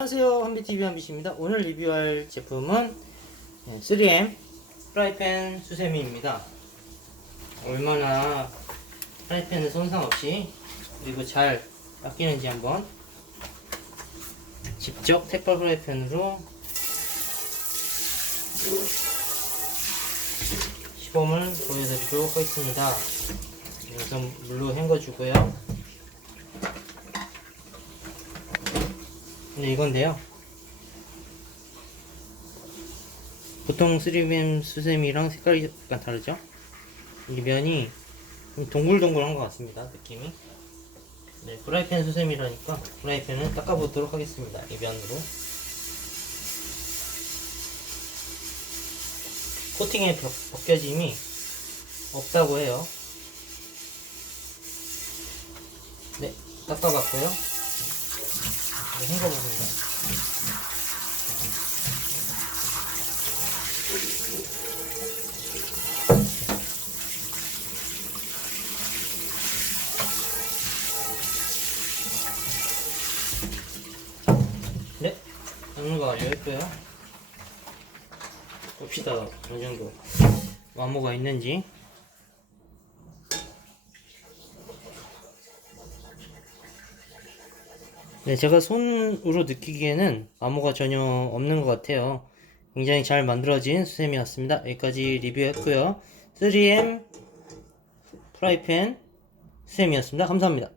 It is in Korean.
안녕하세요. 한비TV 한비씨입니다. 오늘 리뷰할 제품은 네, 3M 프라이팬 수세미입니다. 얼마나 프라이팬을 손상 없이 그리고 잘 닦이는지 한번 직접 택발 프라이팬으로 시범을 보여드리도록 하겠습니다. 우선 물로 헹궈주고요 네, 이건데요. 보통 3M 수세미랑 색깔이 약간 다르죠? 이 면이 좀 동글동글한 것 같습니다. 느낌이. 네, 프라이팬 수세미라니까 프라이팬을 닦아보도록 하겠습니다. 이 면으로. 코팅의 벗- 벗겨짐이 없다고 해요. 네, 닦아봤고요. 네, 헹궈보습니다 네, 거 완료했고요. 봅시다, 어느 정도 완모가 있는지. 네, 제가 손으로 느끼기에는 암호가 전혀 없는 것 같아요. 굉장히 잘 만들어진 수세미였습니다. 여기까지 리뷰했고요. 3M 프라이팬 수세미였습니다. 감사합니다.